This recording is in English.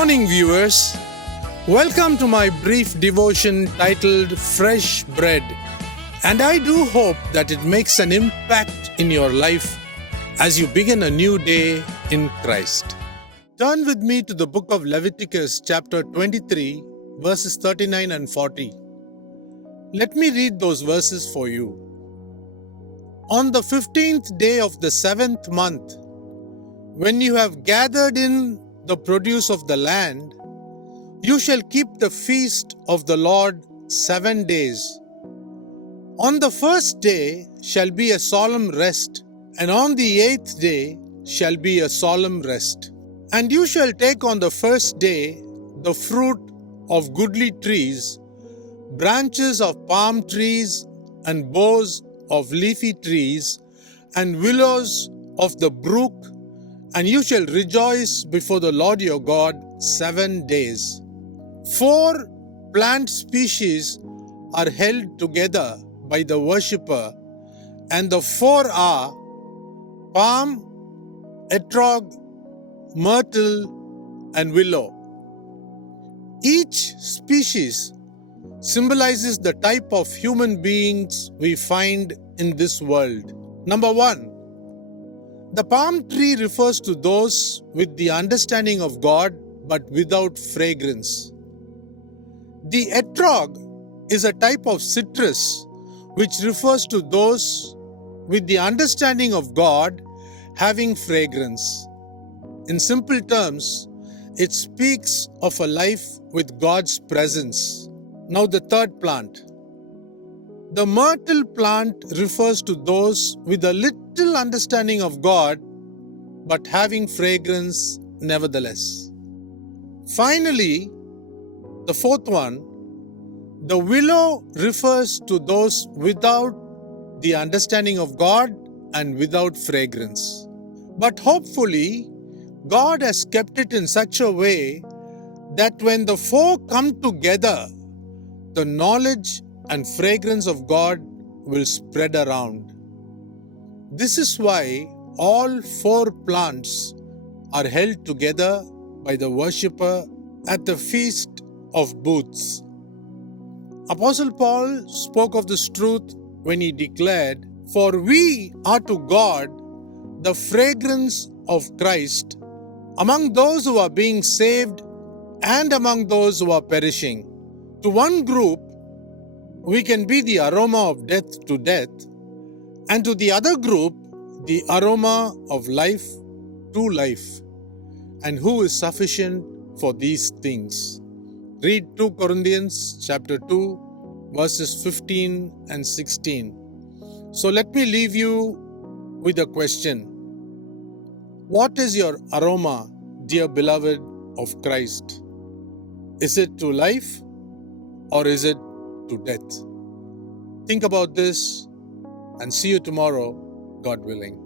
morning, viewers. Welcome to my brief devotion titled Fresh Bread. And I do hope that it makes an impact in your life as you begin a new day in Christ. Turn with me to the book of Leviticus, chapter 23, verses 39 and 40. Let me read those verses for you. On the 15th day of the 7th month, when you have gathered in the produce of the land, you shall keep the feast of the Lord 7 days. On the first day shall be a solemn rest, and on the 8th day shall be a solemn rest. And you shall take on the first day the fruit of goodly trees, branches of palm trees, and boughs of leafy trees, and willows of the brook, and you shall rejoice before the Lord your God 7 days. 4 plant species are held together by the worshipper, and the 4 are palm, etrog, myrtle, and willow. Each species symbolizes the type of human beings we find in this world. Number 1. The palm tree refers to those with the understanding of God but without fragrance. The etrog is a type of citrus which refers to those with the understanding of God having fragrance. In simple terms, it speaks of a life with God's presence. Now the third plant. The myrtle plant refers to those with a little understanding of God but having fragrance nevertheless. Finally, the fourth one, the willow refers to those without the understanding of God and without fragrance. But hopefully, God has kept it in such a way that when the 4 come together, the knowledge and fragrance of God will spread around. This is why all 4 plants are held together by the worshipper at the Feast of Booths. Apostle Paul spoke of this truth when he declared, "For we are to God the fragrance of Christ among those who are being saved and among those who are perishing." To one group, we can be the aroma of death to death, and to the other group, the aroma of life to life. And who is sufficient for these things? Read 2 Corinthians chapter 2, verses 15 and 16. So let me leave you with a question. What is your aroma, dear beloved of Christ? Is it to life or is it to death? Think about this and see you tomorrow, God willing.